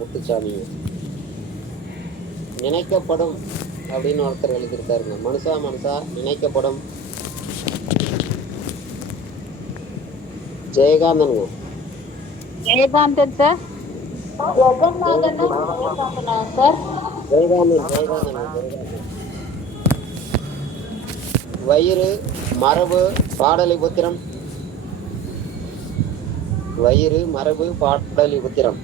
முத்துச்சாமிங்க நினைக்கப்படும் அப்படின்னு ஒருத்தர் எழுதியிருக்காருங்க. மனுஷா மனுஷா நினைக்கப்படும். ஜெயகாந்தனுங்க. ஜெயகாந்தன் சார் ஜெயகாந்தன். வயிறு மரபு பாடலிபுத்திரம் வயிறு மரபு பாடலிபுத்திரம்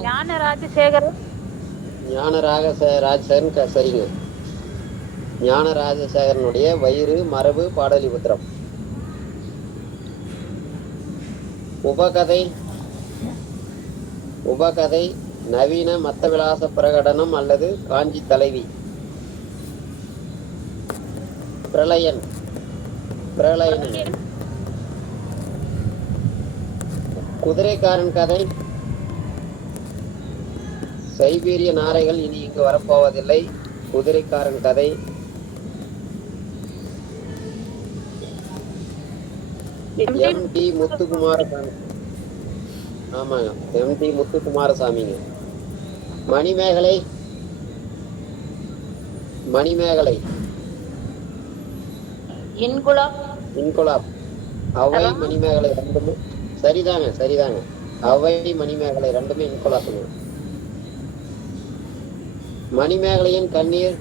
ஞான ராஜசேகரன்? ஞான ராக ராஜசேகரன் க- சரிங்க. ஞான ராஜசேகரனுடைய வயிறு மரபு பாடலிபுத்திரம் உபகதை. உபகதை நவீன மத்த விலாச பிரகடனம் அல்லது காஞ்சி தலைவி. பிரளயன். பிரளயன். குதிரைக்காரன் கதை. சைபீரிய நாரைகள் இனி இங்கு வரப்போவதில்லை. குதிரைக்காரன் கதை. M D Muthukumaraswamy. ஆமாங்க எம் டி முத்துக்குமாரசாமிங்க. மணிமேகலை மணிமேகலை. இன்குலாம் இன்குலாப். அவை மணிமேகலை ரெண்டுமே. சரிதாங்க சரிதாங்க. அவை மணிமேகலை ரெண்டுமே இன்குலாப்புங்க. மணிமேகலையின் கண்ணீர்.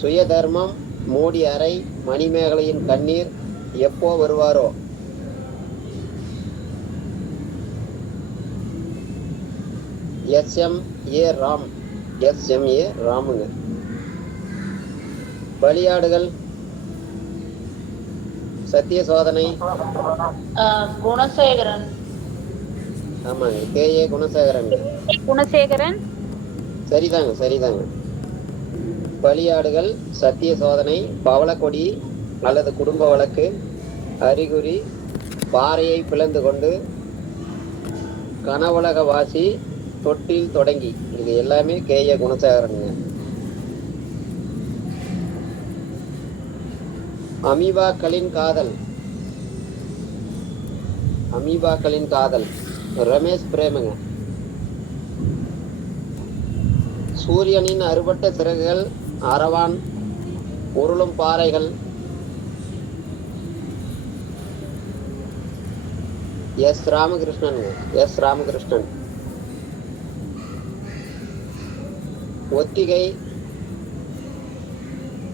சுய தர்மம் மூடி அறை மணிமேகலையின் கண்ணீர் எப்போ வருவாரோ? S M A Ram. S M A ராமுங்க. பலியாடுகள் சத்திய சோதனை குணசேகரன். ஆமாங்க. கே. ஏ. குணசேகரன். குணசேகரன். சரிதாங்க சரிதாங்க. பலியாடுகள் சத்திய சோதனை பவளக்கொடி அல்லது குடும்ப வழக்கு அறிகுறி பாறையை பிளந்து கொண்டு கனவுலக வாசி தொட்டில் தொடங்கி. இது எல்லாமே கே. ஏ. குணசேகரனுங்க. அமீபாக்களின் காதல். அமீபாக்களின் காதல். ரமேஷ் பிரேமங்க. சூரியனின் அறுபட்ட சிறகுகள் அரவான் உருளும் பாறைகள் எஸ் ராமகிருஷ்ணன் எஸ் ராமகிருஷ்ணன். ஒத்திகை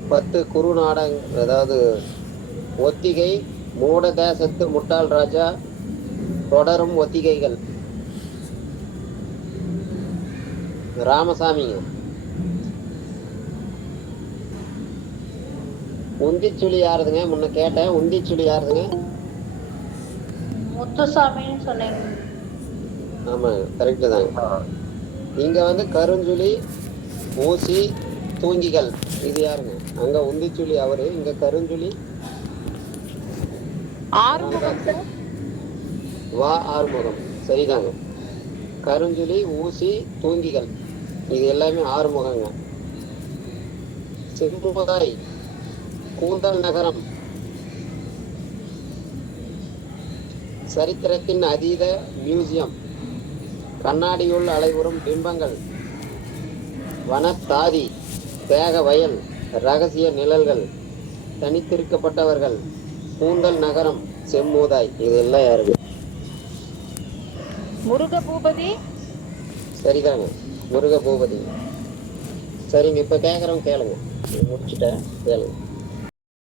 பத்து குறு நாடக அதாவது ஒத்திகை மூட தேசத்து முட்டாள் ராஜா தொடரும் ஒத்திகைகள். ராமசாமிங்க உந்திச்சுழி யாருதுங்க? முன்ன கேட்டேன் உந்திச்சுழி யாருதுங்க? முத்துசாமின்னு சொன்னீங்க ஆமாங்க கரெக்டு தாங்க இங்க வந்து கருஞ்சுழி ஊசி தூங்கிகள். இது யாருங்க? அங்க உந்திச்சுழி அவரு இங்க கருஞ்சுழி ஆறுமுகம் சார். வா ஆறுமுகம். சரிதாங்க. கருஞ்சுளி ஊசி தூங்கிகள். இது எல்லாமே ஆறுமுகங்க. செம்புகாய் கூந்தல் நகரம். சரித்திரத்தின் அதீத மியூசியம். கண்ணாடியுள் அலைவுறும் பிம்பங்கள். வனத்தாதி தேக வயல் ரகசிய நிழல்கள். தனித்திருக்கப்பட்டவர்கள். கூந்தல் நகரம் செம்மூதாய். இதெல்லாம் யாருக்கு முருக பூபதி சரிதாங்க முருக பூபதி சரிங்க இப்ப கேக்குறோம் கேளுங்க. முடிச்சுட்டேன் கேளுங்க.